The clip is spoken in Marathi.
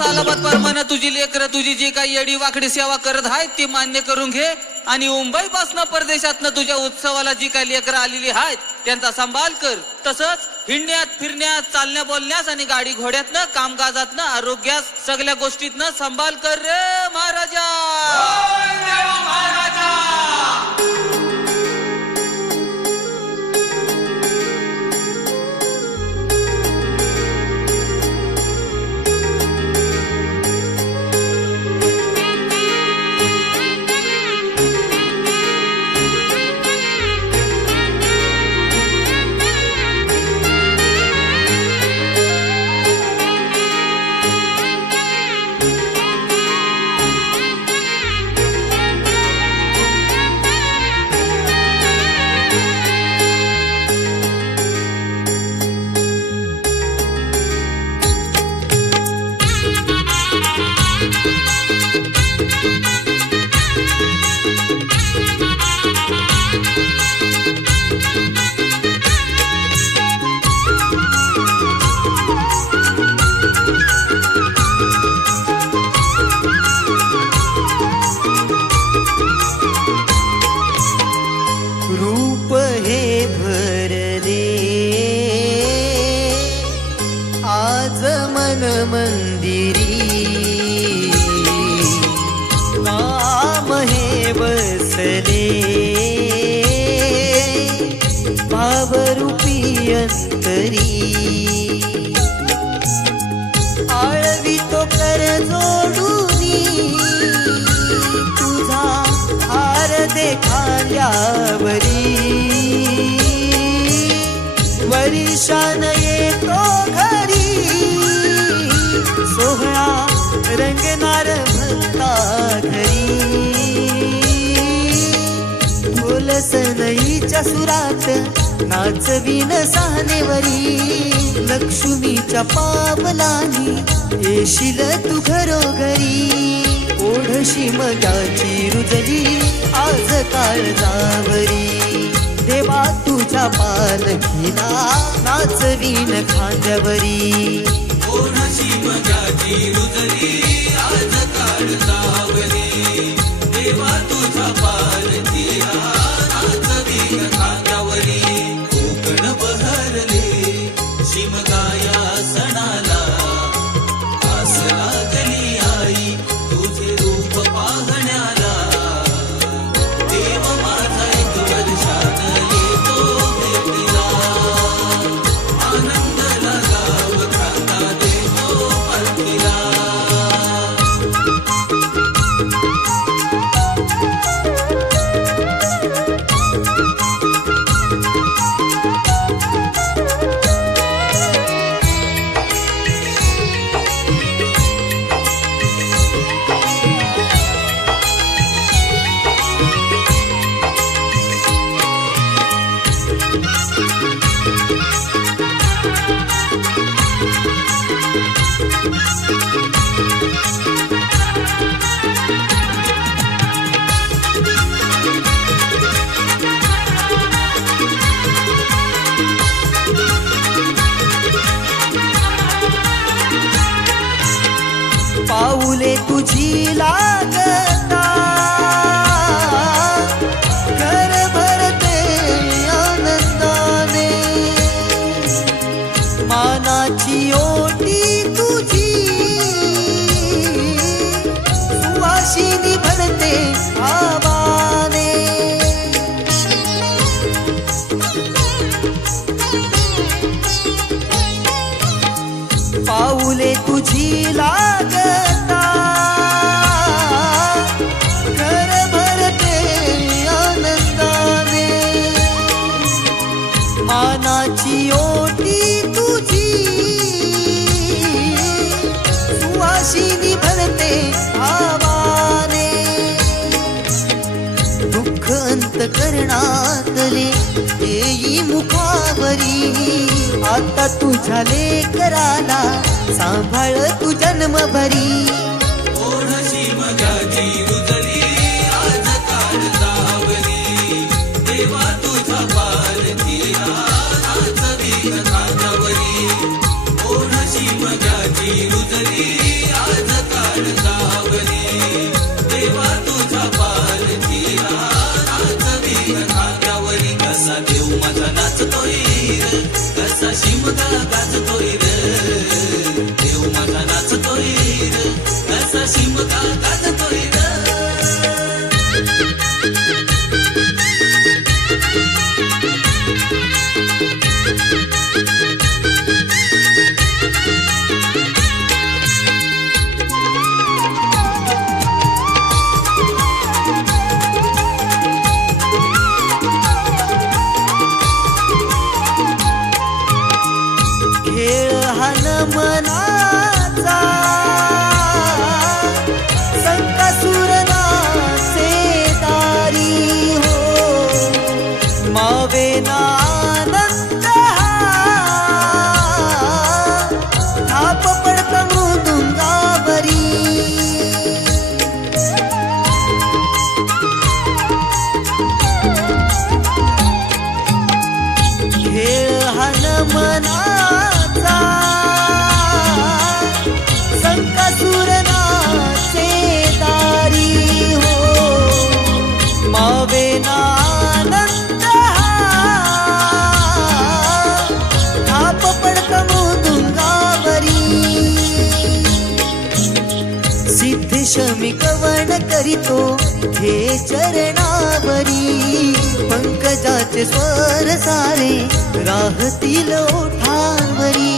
सालाबाद परमाने तुझी लेकर तुझी जी काही येडी वाकडी सेवा करत आहेत ती मान्य करून घे आणि मुंबई पासून परदेशातनं तुझ्या उत्सवाला जी काही लेकर आलेली आहेत त्यांचा सांभाळ कर. तसंच हिंडण्यात फिरण्यात चालण्या बोलण्यास आणि गाडी घोड्यातनं कामकाजातनं आरोग्यास सगळ्या गोष्टीतनं सांभाळ कर रे महाराजा. रूप हे भरले आज मन मंदिरी, नाम हे बसले भावरूपी अंतरी. आळवी तो कर जोडूनी तुझा हार देखाल्यावरी, वरिशान येतो घरी सोहळा रंगणार भक्ता घरी. ढोल सनईच्या सुरात नाचवीन सानेवरी, लक्ष्मीच्या पावलानी येशील तू घरोघरी. ओढशी मगाची रुजली आज काळजावरी, देवा तुझ्या पालखीला नाचवीन खांद्यावरी. ओढशी मगाची रुजली आज काळजावरी, देवा तुझ्या पालखीला नाचवीन खांद्यावरी. कोकण बहरले शिमगाया सणाला, आस लागली आई तुझे रूप पाहण्याला. देव माझा एक वर्षात येतो भेटीला, आनंद लगाव खाता देतो पालखीला. पाऊले तुझी लागता घर भरते आनंदाने, मानाची ओटी तुझी सुवासिनी भरते आवाने. पाऊले तुझी लागता घर भरते आनंदाने, मानाची ओटी तुझी सुवासिनी भरते आवाने. दुःख अंतकरणातले येई मुखावरी, आता तुझ्या लेकराला सांभाळ तू जन्मभरी. ओढशी मगाची रुजली आज काळजावरी, देवा तुझा पालखीला नाचवीन खांद्यावरी. ओढशी मगाची रुजली आज खेळ हा न मनाचा संकासुर नाचे दारी हो मावे आनंद थाप पडत मृदुंगावरी खेळ हा न मनाचा संकासुर नाचे दारी हो मावे आनंद थाप पडत मृदुंगावरी सिद्धेश मी कवन करीतो हे चरणावरी पंकजाचे स्वर सारे राहतील ओठांवरी